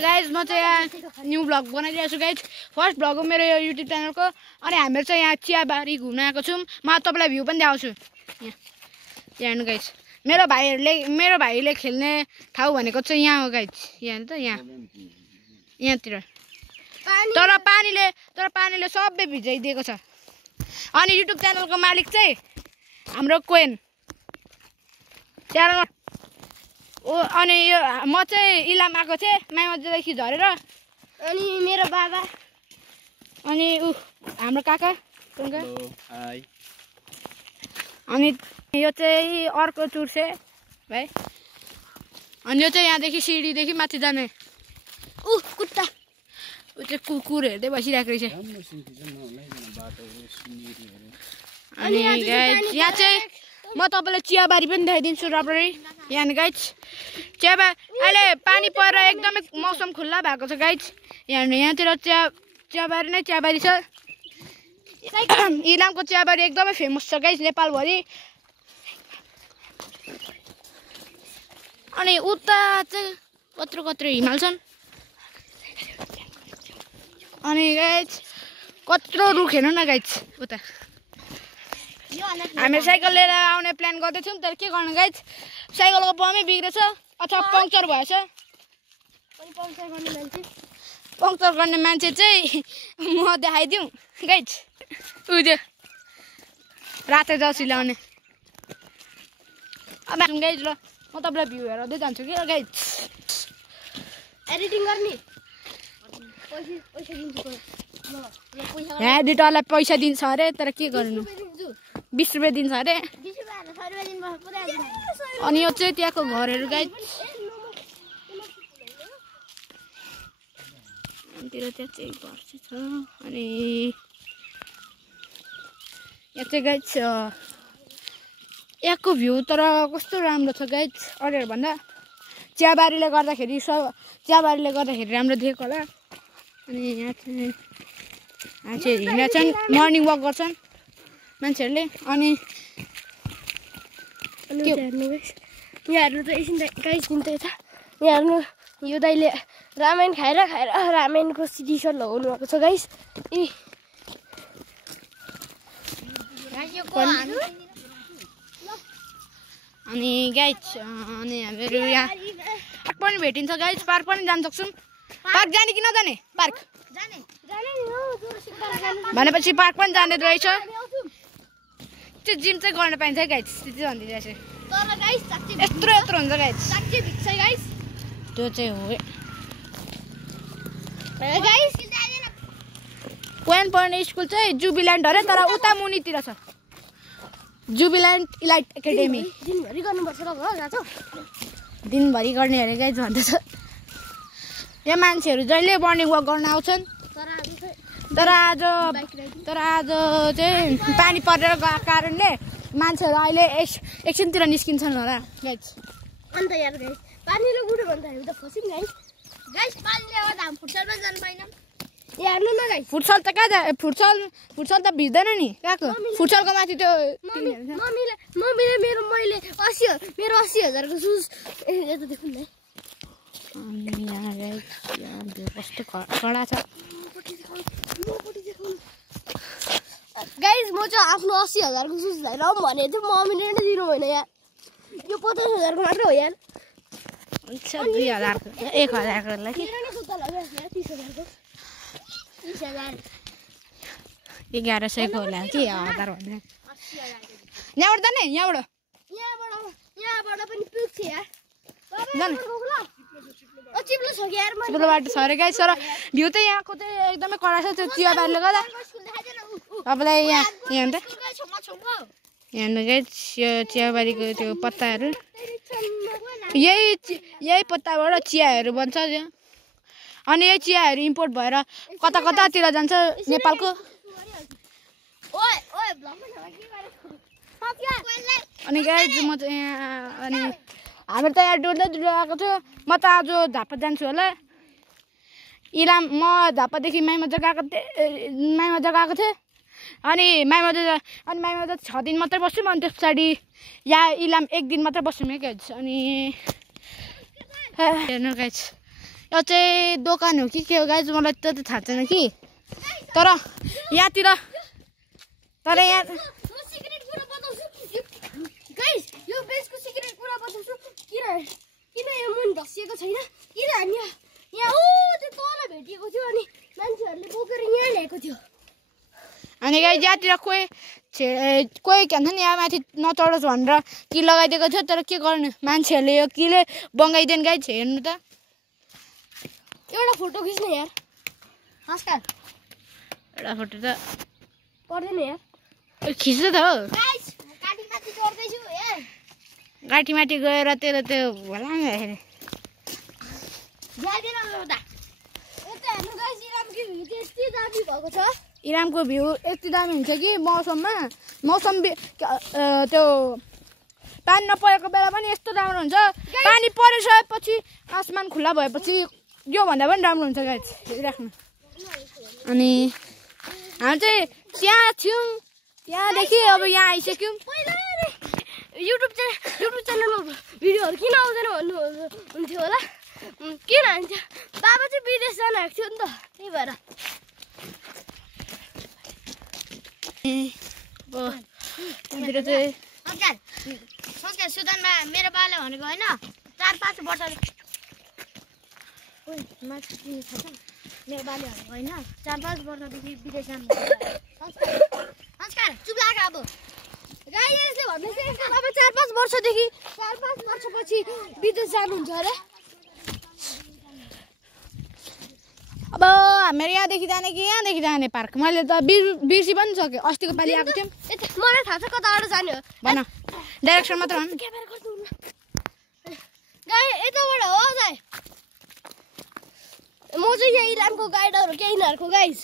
guys म चाहिँ यहाँ न्यू ब्लग बनाइरहेको छु गाइज फर्स्ट ब्लग हो मेरो यो युट्युब च्यानलको अनि हामीहरू चाहिँ यहाँ चियाबारी घुम्न आएको छौँ म तपाईँलाई भ्यू पनि देखाउँछु यहाँ गाइज मेरो भाइले खेल्ने ठाउँ भनेको चाहिँ यहाँ हो गाइज यहाँ त यहाँतिर तर पानीले सबै भिजाइदिएको छ अनि युट्युब च्यानलको मालिक चाहिँ हाम्रो कोइन च्यानल अनि यो म चाहिँ इलाम आएको थिएँ माइमजादेखि झरेर अनि मेरो बाबा अनि हाम्रो काका अनि यो चाहिँ अर्को चुर्से भाइ अनि यो चाहिँ यहाँदेखि सिडीदेखि माथि जाने कुत्ता ऊ चाहिँ कुकुर हेर्दै बसिरहेको रहेछ अनि यहाँ चाहिँ म तपाईँलाई चियाबारी पनि देखाइदिन्छु राम्ररी यहाँ गाइज अहिले पानी परेर एकदमै मौसम खुल्ला भएको छ गाइज यहाँतिर चियाबारी नै चियाबारी छ इलामको चियाबारी एकदमै फेमस छ गाइज नेपालभरि अनि उता चाहिँ कत्रो हिमाल छन् अनि गाइज कत्रो रुख हेर्नु न गाइज उता हामी साइकल लिएर आउने प्लान गर्दैथ्यौँ तर के गर्नु गाइज साइकलको पम्पै बिग्रेछ अथवा पङ्क्चर भएछ पङ्क्चर गर्ने मान्छे चाहिँ म देखाइदिउँ गाइज उयो रातो जर्सी ल्याउने अब गाइज ल म तपाईँलाई भ्यू हेराउँदै जान्छु कि गाइज एडिटिङ गर्ने यहाँ दुइटालाई पैसा दिन्छ अरे तर के गर्नु 20 रुपियाँ दिन्छ अरे अनि यो चाहिँ त्यहाँको घरहरू गाइज त्यहाँ चाहिँ घर छ अनि यहाँ चाहिँ गाइज यहाँको भ्यू तर कस्तो राम्रो छ गाइज अरूहरूभन्दा चियाबारीले गर्दाखेरि राम्रो देखेको होला अनि यहाँ चाहिँ हिँड्छन् मर्निङ वक गर्छन् मान्छेहरूले अनि यहाँहरू त एकछिन गाइस दिन्छ यता यहाँहरू यो दाइले रामायण खाएर रामायणको टी सर्ट लगाउनु भएको छ गाइस अनि गाइज अनि हामीहरू यहाँ पार्क पनि भेटिन्छ गाइज पार्क पनि जान सक्छौँ पार्क जाने कि नजाने पार्क भनेपछि पार्क पनि जाने रहेछ त्यो जिम चाहिँ गर्न पाइन्छ गाइज त्यति भनिदिँदैछ यत्रो हुन्छ गाइज त्यो चाहिँ हो पोइन्ट पढ्ने स्कुल चाहिँ जुबिल्यान्ड अरे तर उता मुनितिर छ जुबिल्यान्ड इलाइट एकाडेमी दिनभरि गर्नुपर्छ र दिनभरि गर्ने अरे गाइज भन्दैछ यहाँ मान्छेहरू जहिले मर्निङ वक गर्न आउँछन् तर आज चाहिँ पानी परेर गएको कारणले मान्छेहरू अहिले एकछिनतिर निस्किन्छन् होला गाइज अन्त यार गाइस पानीले गुड्यो भने त हामी त फस्यौँ गाइस पानीले गर्दा हामी फुटसलमा जानु पाइनौँ हेर्नु न गाइस फुटसल त कहाँ जा फुटसल त भिज्दैन नि कहाँको फुटसलको माथि त्यो मम्मीले मैले 80,000 को सुज यता देखौँ न कस्तो कडा छ गाइस म चाहिँ आफ्नो 80,000 को सुज लिएर भनेको थिएँ मम्मीले नै दिनु भएन यार यो 50,000 को मात्र हो यार अच्छा 2,000 1,000 को लागि 30,000 को 1100 को होला कि 1000 भन्ने यहाँबाट जाने यहाँबाट पनि पुग्छ यार जाने चिप्लो छ यार चिप्लो बाटो छ अरे गाइस तर भ्यू चाहिँ यहाँको चाहिँ एकदमै कडा छ त्यो चियाबारीले गर्दा तपाईँलाई यहाँ गाइस यो चियाबारीको त्यो पत्ताहरू यही पत्ताबाट चियाहरू बन्छ अनि यो चियाहरू इम्पोर्ट भएर कतातिर जान्छ नेपालको अनि गाइस म चाहिँ यहाँ अनि हामी त यहाँ डुल्दै आएको थियो म त आज झापा जान्छु होला इलाम म झापादेखि माइमजा गएको थिएँ अनि माइमजा 6 दिन मात्रै बस्छौँ अनि त्यस पछाडि यहाँ इलाम 1 दिन मात्रै बस्छौँ गाइस अनि हेर्नु गाइस यो चाहिँ दोकान हो कि के हो गाइज मलाई त्यति थाहा छैन कि तर यहाँतिर तर यहाँ म सिक्रेट कुरा बताउँछु गाइस यो बेसको सिक्रेट कुरा बताउँछु किन यो मुन धसिएको छैन किनभने यहाँ त्यो तल भेटिएको थियो अनि मान्छेहरूले बोकेर यहाँ ल्याएको थियो अनि गाइज यहाँतिर कोही के भन्छ नि यहाँ माथि नचढोस् भनेर कि लगाइदिएको थियो तर के गर्नु मान्छेहरूले यो किले बङ्गाइदियो गाइज हेर्नु त एउटा फोटो खिच्ने यार नमस्कार एउटा फोटो त पर्दैन यार खिच्छ त हो गाइस काटी माथि चढ्दैछु यार गाँटीमाथि गएर त्यो होला हेरे जाँदैन एउटा यता हेर्नु गाइस इरामको भ्यू त्यति दामी भएको छ इरामको भ्यू यति दामी हुन्छ कि मौसम त्यो पानी नपरेको बेला पनि यस्तो राम्रो हुन्छ पानी परिसकेपछि आसमान खुल्ला भएपछि योभन्दा पनि राम्रो हुन्छ गाइस हेरिराख्नु अनि हामी चाहिँ त्यहाँ थियौँ त्यहाँदेखि अब यहाँ आइसक्यौँ युट्युब च्यानलमा भिडियोहरू किन आउँदैन भन्नुहुन्थ्यो होला किन हान्थ्यो बाबा चाहिँ विदेश जान आएको थियो नि त त्यही भएर त्यहाँतिर चाहिँ संस्कार सुदानमा मेरो बाले भनेको होइन 4-5 वर्ष मेरो बाले भनेको होइन 4-5 वर्षदेखि विदेश जानु संस्कार चुप लाग अब गाइसले भन्दैछ यसको बाबा 4-5 वर्षदेखि 4-5 वर्षपछि विदेश जानुहुन्छ अरे अब हाम्रो यहाँदेखि जाने कि यहाँदेखि जाने पार्क मैले त बिर्सी पनि सकेँ अस्तिको पालि आएको थियौँ मलाई थाहा छ कताबाट जाने हो भन डाइरेक्सन मात्र भन क्यामेरा गर्नु गाई यताबाट हो गाई म चाहिँ यहाँ इलामको गाइडहरू केही यिनीहरूको गाइस